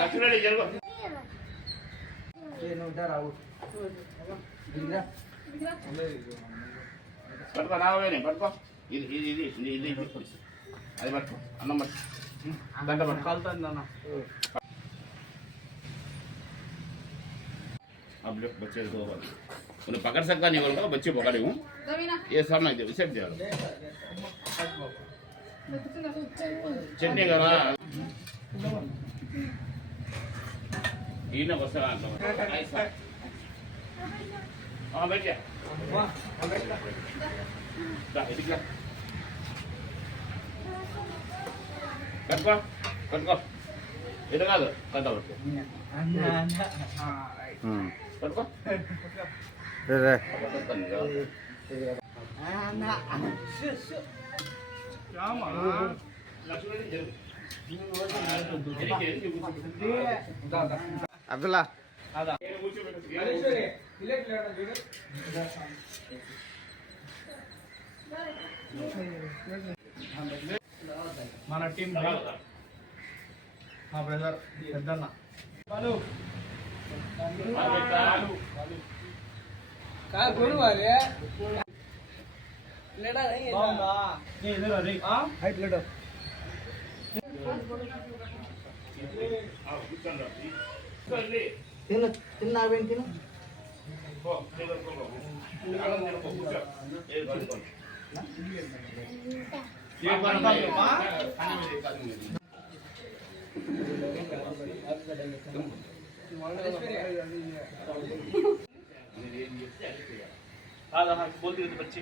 లక్ష్మీ జరుగు పట్టుకో నాగవేణి పట్టుకో ఇది ఇది ఇది ఇది ఇది ఇది. అది పట్టుకో అన్నం పట్టుకో దండ పట్టుకో अब लोग बच्चे दो बार उन्हें पकड़ सकता नहीं बोलता बच्चे पकड़े हूँ ये सामने दे विषय చెట్టే కదా ఈయన వస్తా కనుకో కనుకో ఇది కాదు కథ కనుకో కనుకో అబ్దుల్లా. మన టీం మా బ్రదర్ పెద్దన్న. హైట్ లీడర్ తిను తిన్నా పోయి తిను కాదా బోల్తీ వచ్చి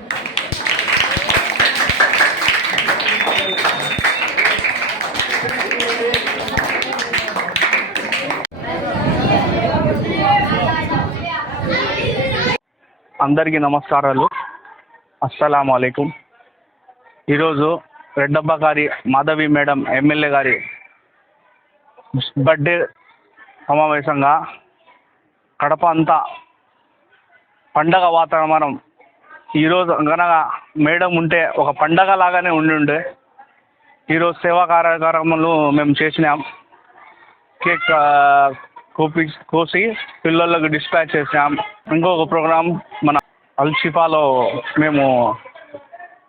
అందరికీ నమస్కారాలు. అస్సలం అయికం ఈరోజు రెడ్డబ్బ గారి మాధవి మేడం ఎమ్మెల్యే గారి బర్త్డే సమావేశంగా కడప అంతా పండగ వాతావరణం ఈరోజు గనక మేడం ఉంటే ఒక పండగ లాగానే ఉండి ఉండే. ఈరోజు సేవా కార్యక్రమాలు మేము చేసినాం. కేక్ కోపి కోసి పిల్లలకు డిస్పాచ్ చేసాం ఇంకొక ప్రోగ్రాం మన అల్షిఫాలో మేము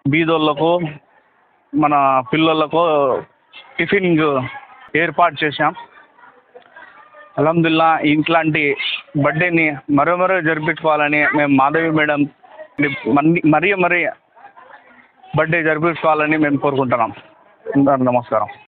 బీదోళ్ళకు మన పిల్లలకు టిఫిన్ ఏర్పాటు చేశాం అల్హమ్దుల్లా ఇట్లాంటి బర్త్డేని మరో మరో జరిపించుకోవాలని మేము మాధవి మేడం మరీ మరీ బర్త్డే జరిపించుకోవాలని మేము కోరుకుంటున్నాం. నమస్కారం.